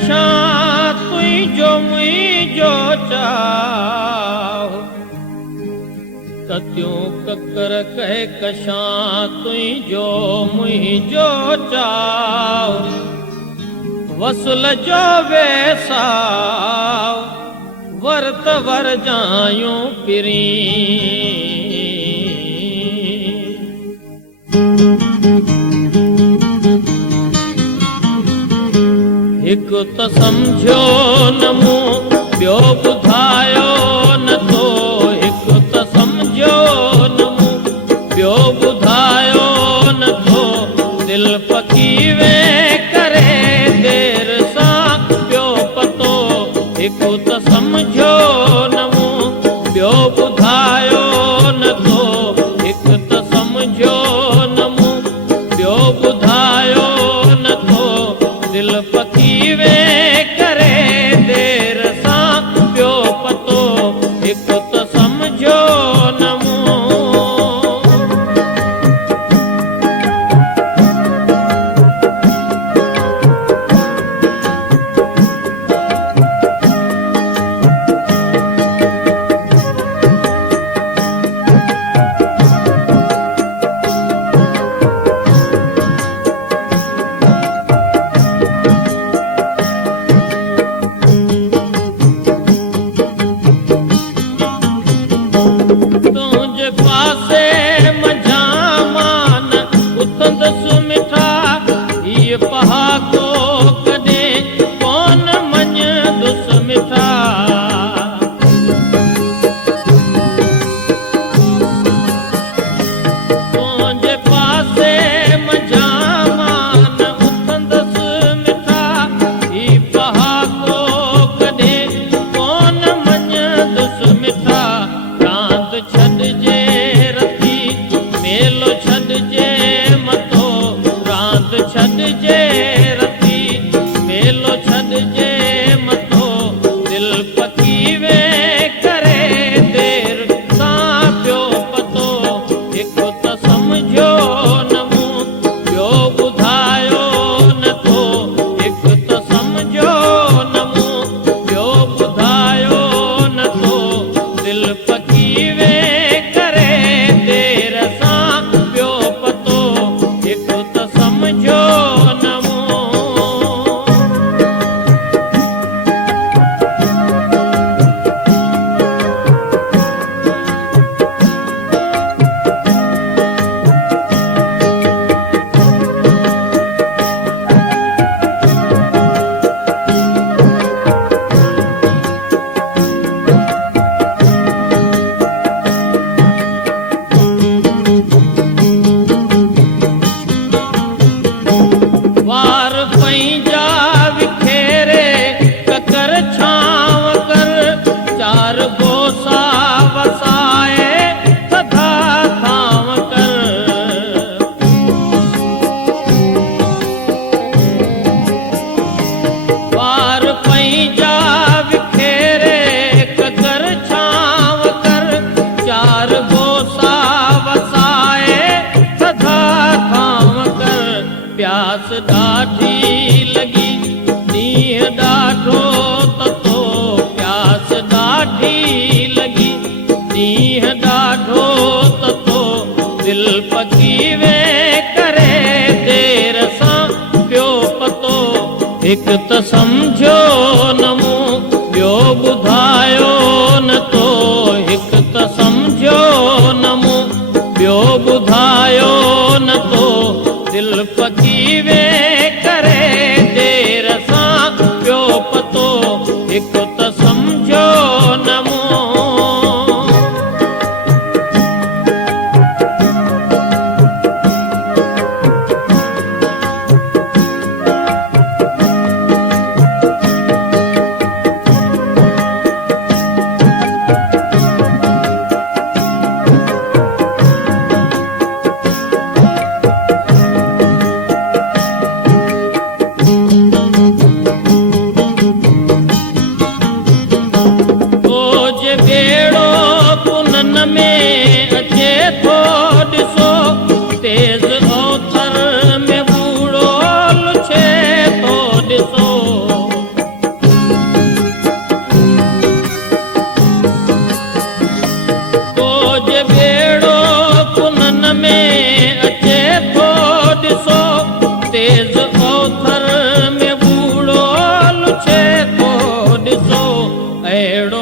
कशां तुंहिंजो मुंहिंजो चाव, कतियूं ककर कहे कशां तुंहिंजो मुंहिंजो चाव, वसल जो वेसाव वरत वर जायूं पिरी। हिकु त सम्झो न मूं ॿियो ॿुधायो नथो, हिकु त सम्झो न मूं ॿियो ॿुधायो नथो, दिलि पकी वे करे देरि सां पियो पतो। हिकु त सम्झो न मूं ॿियो ॿुधायो नथो, हिकु त सम्झो न मूं ॿियो ॿुधायो नथो, दिलि पकी वे करे देरि सां पियो पतो। हिकु त सम्झो न मूं। तुंहिंजे पासे मंझां मान उथंदसि मिठा, हीअ पहाको कॾहिं कोन मञंदुसि मिठा। तुंहिंजे पासे मंझां मान उथंदसि मिठा, हीअ पहाको कॾहिं कोन मञंदुसि मिठा। छॾिजे रती मेलो छॾिजे मथो, रांदि छॾिजे रती मेलो छॾिजे मथो, दिलि पकी वे करे देरि सां पियो पतो। हिकु त सम्झो न मूं ॿियो ॿुधायो नथो, हिकु त सम्झो न मूं ॿियो ॿुधायो नथो, दिलि पकी वे करे देरि सां पियो पतो। हिकु त सम्झो न मूं। वार पंहिंजा विखेरे ककर छांव कर, चार बोसा वसाए सदा थांव कर। वार पंहिंजा विखेरे ककर छांव कर, चार बोसा वसाए सदा थांव कर। प्यास ॾाढी लॻी ॾींहुं ॾाढो ततो, प्यास ॾाढी लॻी ॾींहुं ॾाढो ततो, दिलि पकी वे करे देरि सां पियो पतो। हिकु त सम्झो न मूं ॿियो ॿुधायो नथो, हिकु त सम्झो न मूं ॿियो ॿुधायो नथो, दिलि पकी वे करे देरि सां पियो पतो। हिकु त सम्झो न मूं। अहिड़ो